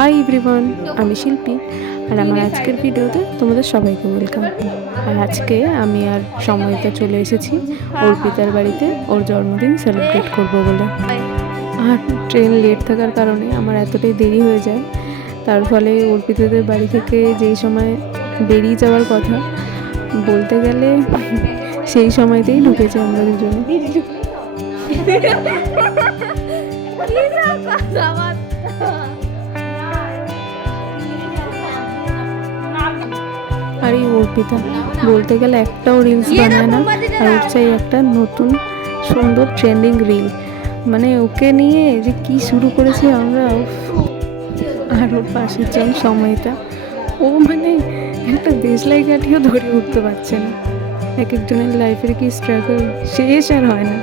Hi everyone, আমি শিল্পী আর আমার আজকের ভিডিওতে তোমাদের সবাইকে ওয়েলকাম। আর আজকে আমি আর সময়টা চলে এসেছি অর্পিতার বাড়িতে ওর জন্মদিন সেলিব্রেট করব বলে। আর ট্রেন লেট থাকার কারণে আমার এতটাই দেরি হয়ে যায়, তার ফলে অর্পিতাদের বাড়ি থেকে যেই সময় বেরিয়ে যাওয়ার কথা বলতে গেলে সেই সময়তেই ঢুকেছি আমরা দুজনে। আর এই অর্পিতা বলতে গেলে একটাও রিলস বানায় না, আর ওর চাই একটা নতুন সুন্দর ট্রেন্ডিং রিল। মানে ওকে নিয়ে যে কি শুরু করেছি আমরা। আর ওর পাশের জন সময়টা, ও মানে একটা দেশলাই কাঠিও ধরে উঠতে পারছে না। এক একজনের লাইফের কি স্ট্রাগল শেষ আর হয় না।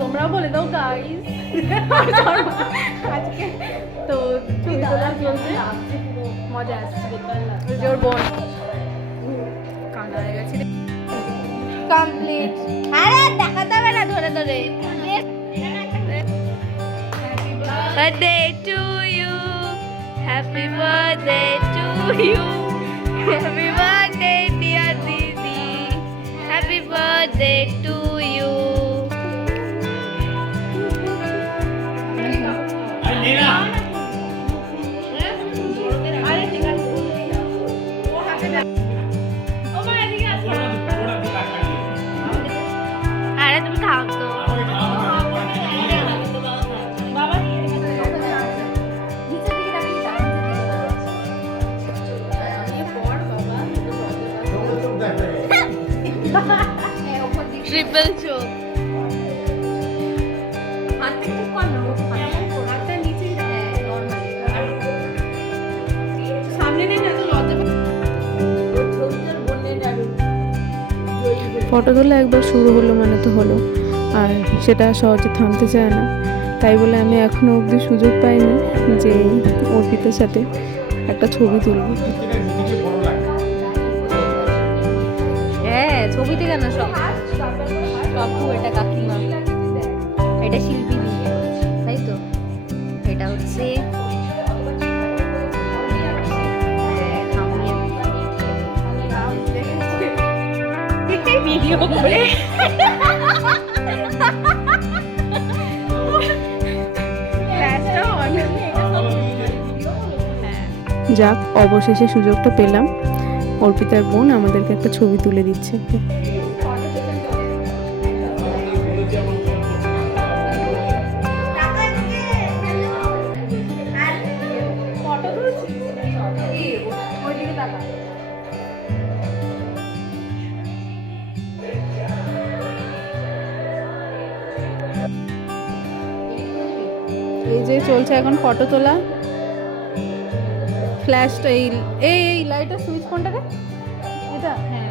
তোমরাও বলে দাও গাইস। আজকে তো ছবি তোলা চলছে, মজা আসছে। ওর বোন কান্না হয়ে গেছে। কমপ্লিট। আরে দেখাতে হবে না ধরে ধরে। Birthday to you, happy birthday to you, happy birthday dear Didi, happy birthday to you. আরে তুমি খাও তো। ট্রিপল চোখ। ফটো তোলা একবার শুরু হলো মানে তো হলো, আর সেটা সহজে থামতে চায় না। তাই বলে আমি এখনো অবধি সুযোগ পাইনি যে অর্পিতার সাথে একটা ছবি তুলব। হ্যাঁ, ছবিতে কেন সব কাকু, এটা কাকিমা, এটা শিল্পী, তাই তো। এটা হচ্ছে ভিডিও করে যাক, অবশেষে সুযোগটা পেলাম। অর্পিতার বোন আমাদেরকে একটা ছবি তুলে দিচ্ছে। এই যে চলছে এখন ফটো তোলা। ফ্ল্যাশটা এই লাইটের সুইচ কোনটা রে? এটা হ্যাঁ,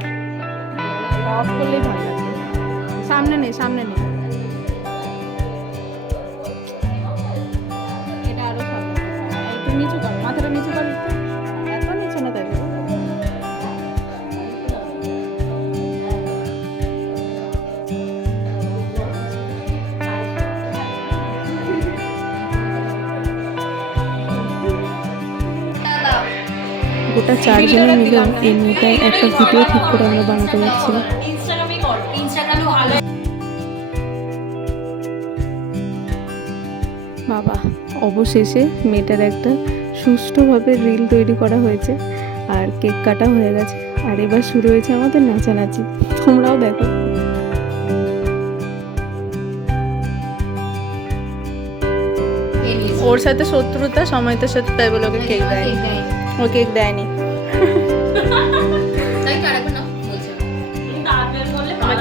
অফ করলেই ভালো লাগবে। সামনে নেই, সামনে নেই। এটা আরো সামনে। একটু নিচু কর, মাথাটা নিচু কর। এত নিচু না তাই। গোটা 4 জনে মিলে এই মেয়েটার একটা ভিডিও ঠিক করে আমরা বানাতে যাচ্ছিলাম। বাবা, অবশেষে মেয়েটার একটা সুষ্ঠুভাবে রিল তৈরি করা হয়েছে আর কেক কাটা হয়ে গেছে। আর এবার শুরু হয়েছে আমাদের নাচানাচি, তোমরাও দেখো। ওর সাথে শত্রুতা, সময়তার সাথে, তাই বলে ওকে কেক দেয়নি, ও কেক দেয়নি। তাই তো আরেকবার নাও বলছে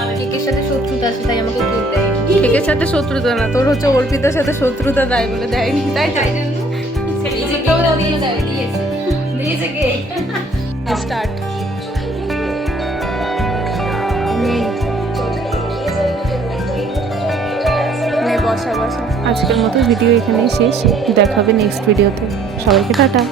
আমার কেকের সাথে শত্রুতা আছে তাই আমাকে কেক দেয়। কেকের সাথে শত্রুতা না, তোর হচ্ছে অর্পিতার সাথে শত্রুতা, তাই বলে দেয়নি, তাই তাই নিজেকেও দিয়েছে কেক। স্টার্ট। বসা বসা। আজকের মতো ভিডিও এখানেই শেষ, দেখা হবে নেক্সট ভিডিওতে। সবাইকে টাটা।